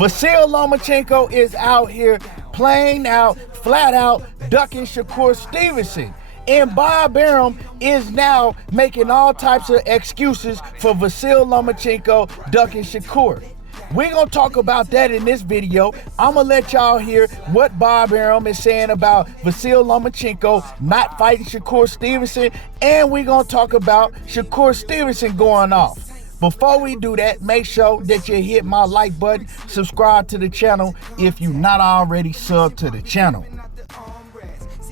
Vasyl Lomachenko is out here playing out, flat out, ducking Shakur Stevenson. And Bob Arum is now making all types of excuses for Vasyl Lomachenko ducking Shakur. We're going to talk about that in this video. I'm going to let y'all hear what Bob Arum is saying about Vasyl Lomachenko not fighting Shakur Stevenson. And we're going to talk about Shakur Stevenson going off. Before we do that, make sure that you hit my like button, subscribe to the channel if you're not already subbed to the channel.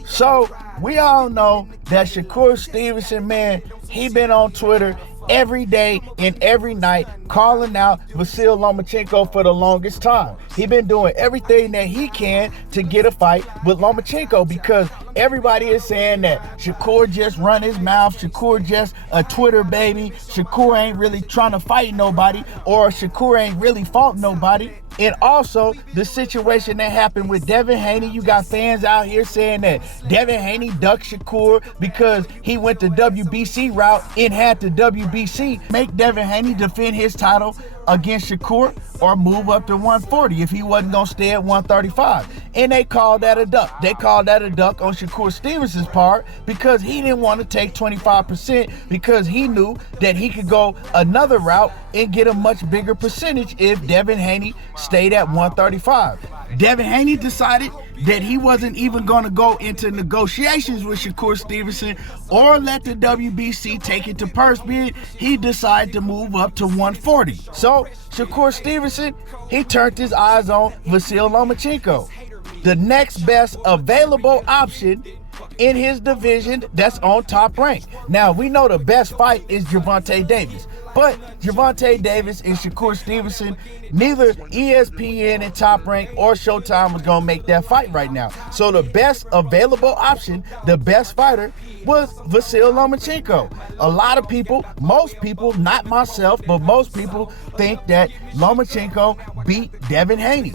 So, we all know that Shakur Stevenson, man, he been on Twitter every day and every night calling out Vasyl Lomachenko for the longest time. He been doing everything that he can to get a fight with Lomachenko because everybody is saying that Shakur just run his mouth, Shakur just a Twitter baby, Shakur ain't really trying to fight nobody, or Shakur ain't really fought nobody. And also the situation that happened with Devin Haney, you got fans out here saying that Devin Haney ducked Shakur because he went the WBC route and had the WBC make Devin Haney defend his title against Shakur or move up to 140 if he wasn't going to stay at 135. And they called that a duck. They called that a duck on Shakur Stevenson's part because he didn't want to take 25% because he knew that he could go another route and get a much bigger percentage if Devin Haney stayed at 135. Devin Haney decided that he wasn't even going to go into negotiations with Shakur Stevenson or let the WBC take it to purse bid. He decided to move up to 140. So Shakur Stevenson, he turned his eyes on Vasyl Lomachenko, the next best available option in his division that's on Top Rank. Now, we know the best fight is Gervonta Davis, but Gervonta Davis and Shakur Stevenson, neither ESPN and Top Rank or Showtime was going to make that fight right now. So the best available option, the best fighter, was Vasyl Lomachenko. A lot of people, most people, not myself, but most people think that Lomachenko beat Devin Haney.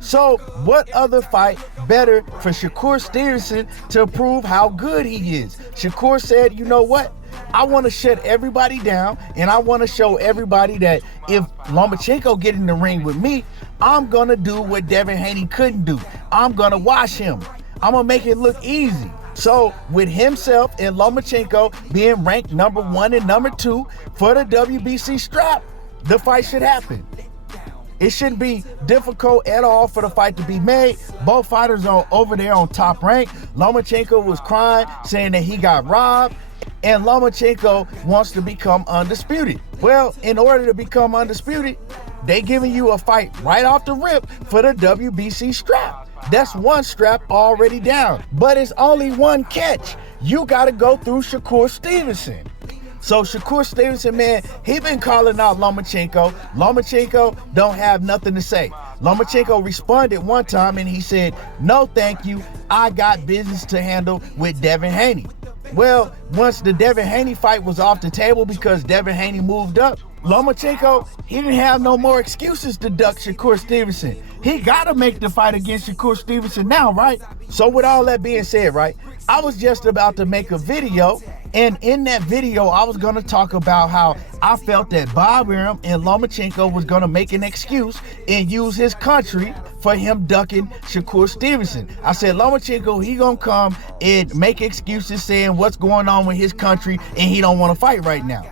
So what other fight better for Shakur Stevenson to prove how good he is? Shakur said, you know what? I want to shut everybody down, and I want to show everybody that if Lomachenko get in the ring with me, I'm going to do what Devin Haney couldn't do. I'm going to wash him. I'm going to make it look easy. So with himself and Lomachenko being ranked number 1 and number 2 for the WBC strap, the fight should happen. It shouldn't be difficult at all for the fight to be made. Both fighters are over there on Top Rank. Lomachenko was crying, saying that he got robbed, and Lomachenko wants to become undisputed. Well, in order to become undisputed, they giving you a fight right off the rip for the WBC strap. That's one strap already down, but it's only one catch. You got to go through Shakur Stevenson. So Shakur Stevenson, man, he been calling out Lomachenko. Lomachenko don't have nothing to say. Lomachenko responded one time and he said, no, thank you. I got business to handle with Devin Haney. Well, once the Devin Haney fight was off the table because Devin Haney moved up, Lomachenko, he didn't have no more excuses to duck Shakur Stevenson. He got to make the fight against Shakur Stevenson now, right? So with all that being said, right, I was just about to make a video, and in that video, I was going to talk about how I felt that Bob Arum and Lomachenko was going to make an excuse and use his country for him ducking Shakur Stevenson. I said, Lomachenko, he going to come and make excuses saying what's going on with his country and he don't want to fight right now.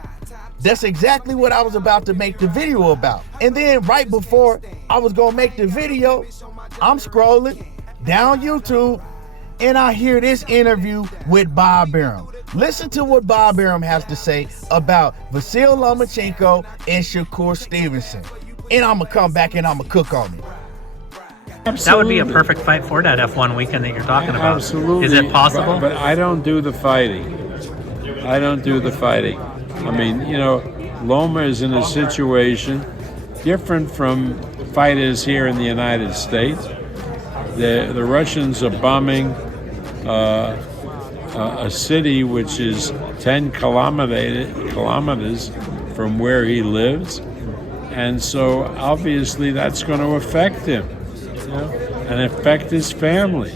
That's exactly what I was about to make the video about. And then right before I was going to make the video, I'm scrolling down YouTube and I hear this interview with Bob Arum. Listen to what Bob Arum has to say about Vasyl Lomachenko and Shakur Stevenson. And I'm going to come back and I'm going to cook on it. Absolutely. That would be a perfect fight for that F1 weekend that you're talking about. Absolutely. Is it possible? But I don't do the fighting. I don't do the fighting. I mean, you know, Loma is in a situation different from fighters here in the United States. The Russians are bombing a city which is 10 kilometers from where he lives, and so obviously that's going to affect him, you know, and affect his family.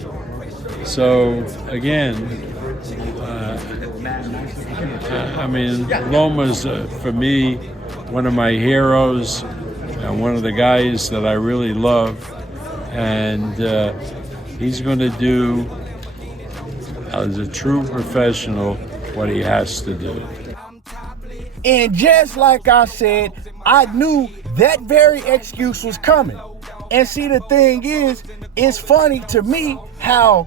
So again, I mean, Loma's for me one of my heroes. and one of the guys that I really love, and he's going to do, as a true professional, what he has to do. And just like I said, I knew that very excuse was coming. And see, the thing is, it's funny to me how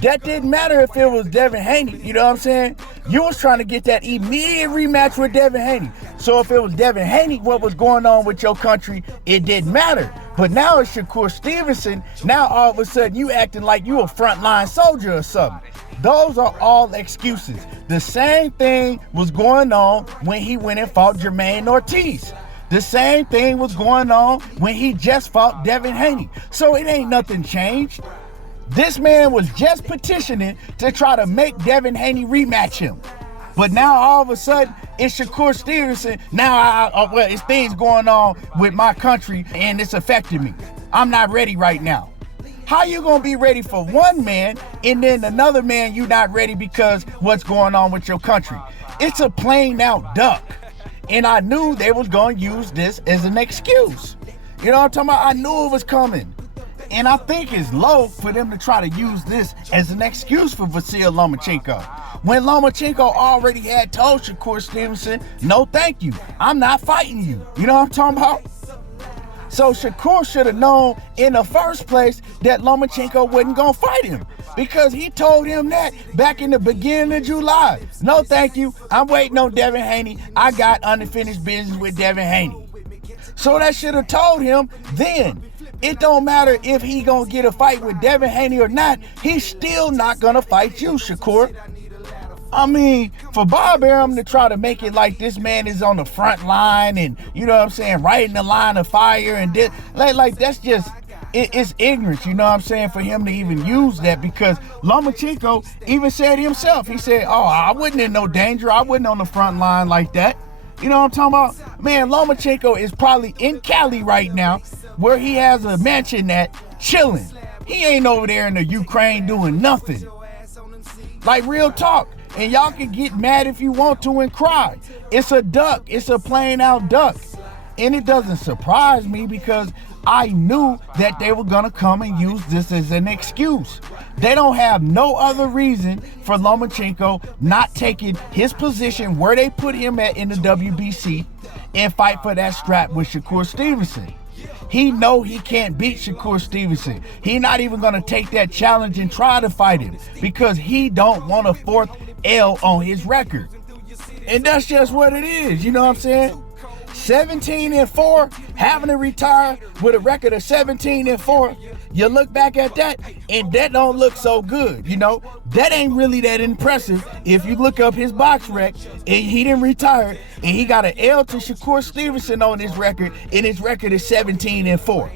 that didn't matter if it was Devin Haney, you know what I'm saying? You was trying to get that immediate rematch with Devin Haney. So if it was Devin Haney, what was going on with your country, it didn't matter. But now it's Shakur Stevenson. Now all of a sudden you acting like you a frontline soldier or something. Those are all excuses. The same thing was going on when he went and fought Jermaine Ortiz. The same thing was going on when he just fought Devin Haney. So it ain't nothing changed. This man was just petitioning to try to make Devin Haney rematch him. But now all of a sudden, it's Shakur Stevenson. Now, well, it's things going on with my country and it's affecting me. I'm not ready right now. How you gonna be ready for one man and then another man you not ready because what's going on with your country? It's a plain out duck. And I knew they was gonna use this as an excuse. You know what I'm talking about? I knew it was coming. And I think it's low for them to try to use this as an excuse for Vasyl Lomachenko. When Lomachenko already had told Shakur Stevenson, no thank you, I'm not fighting you. You know what I'm talking about? So Shakur should have known in the first place that Lomachenko wasn't gonna fight him, because he told him that back in the beginning of July. No thank you, I'm waiting on Devin Haney. I got unfinished business with Devin Haney. So that should have told him then. It don't matter if he gonna get a fight with Devin Haney or not, he's still not gonna fight you, Shakur. I mean, for Bob Arum to try to make it like this man is on the front line and, you know what I'm saying, right in the line of fire and this, like that's just, it's ignorance, you know what I'm saying, for him to even use that, because Lomachenko even said himself, he said, oh, I wasn't in no danger, I wasn't on the front line like that. You know what I'm talking about? Man, Lomachenko is probably in Cali right now, where he has a mansion at, chilling. He ain't over there in the Ukraine doing nothing. Like, real talk. And y'all can get mad if you want to and cry. It's a duck. It's a plain out duck. And it doesn't surprise me, because I knew that they were going to come and use this as an excuse. They don't have no other reason for Lomachenko not taking his position where they put him at in the WBC and fight for that strap with Shakur Stevenson. He know he can't beat Shakur Stevenson. He not even going to take that challenge and try to fight him, because he don't want a fourth L on his record. And that's just what it is, you know what I'm saying? 17-4, having to retire with a record of 17-4. You look back at that, and that don't look so good, you know? That ain't really that impressive if you look up his box rec, and he didn't retire, and he got an L to Shakur Stevenson on his record, and his record is 17-4.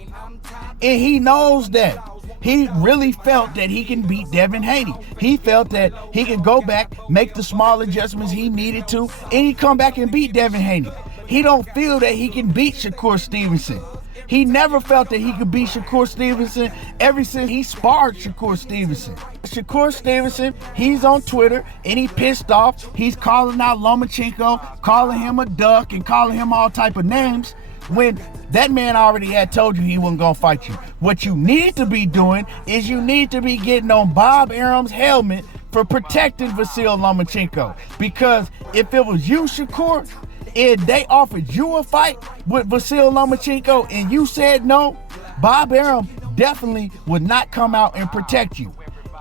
And he knows that. He really felt that he can beat Devin Haney. He felt that he can go back, make the small adjustments he needed to, and he come back and beat Devin Haney. He don't feel that he can beat Shakur Stevenson. He never felt that he could beat Shakur Stevenson ever since he sparred Shakur Stevenson. Shakur Stevenson, he's on Twitter and he pissed off. He's calling out Lomachenko, calling him a duck and calling him all type of names, when that man already had told you he wasn't gonna fight you. What you need to be doing is you need to be getting on Bob Arum's helmet for protecting Vasyl Lomachenko. Because if it was you, Shakur, and they offered you a fight with Vasyl Lomachenko and you said no, Bob Arum definitely would not come out and protect you.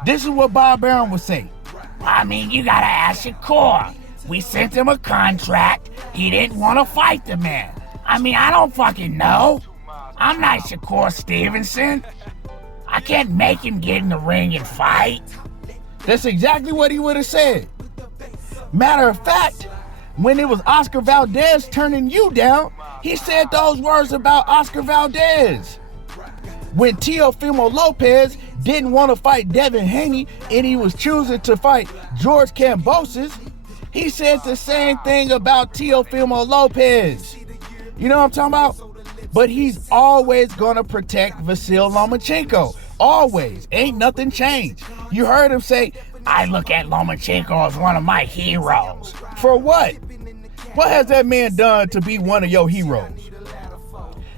This is what Bob Arum would say. I mean, you gotta ask Shakur. We sent him a contract. He didn't want to fight the man. I mean, I don't fucking know. I'm not Shakur Stevenson. I can't make him get in the ring and fight. That's exactly what he would have said. Matter of fact, when it was Oscar Valdez turning you down, he said those words about Oscar Valdez. When Teofimo Lopez didn't want to fight Devin Haney and he was choosing to fight George Kambosos, he said the same thing about Teofimo Lopez. You know what I'm talking about? But he's always going to protect Vasyl Lomachenko. Always. Ain't nothing changed. You heard him say, I look at Lomachenko as one of my heroes. For what? What has that man done to be one of your heroes?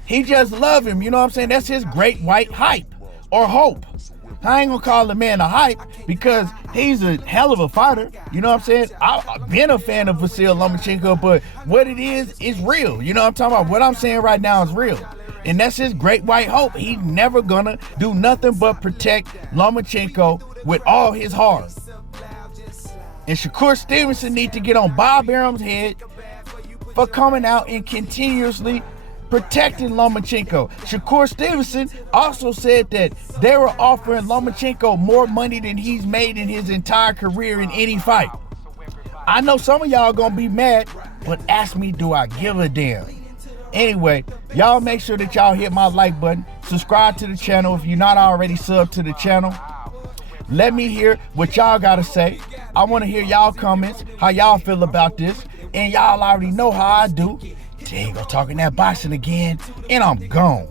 He just love him, you know what I'm saying? That's his great white hype or hope. I ain't gonna call the man a hype because he's a hell of a fighter. You know what I'm saying? I've been a fan of Vasyl Lomachenko, but what it is real. You know what I'm talking about? What I'm saying right now is real. And that's his great white hope. He's never gonna do nothing but protect Lomachenko with all his heart. And Shakur Stevenson need to get on Bob Arum's head for coming out and continuously protecting Lomachenko. Shakur Stevenson also said that they were offering Lomachenko more money than he's made in his entire career in any fight. I know some of y'all gonna be mad, but ask me, do I give a damn? Anyway, y'all make sure that y'all hit my like button. Subscribe to the channel if you're not already subbed to the channel. Let me hear what y'all gotta say. I wanna hear y'all comments, how y'all feel about this. And y'all already know how I do. Diego talking that boxing again, and I'm gone.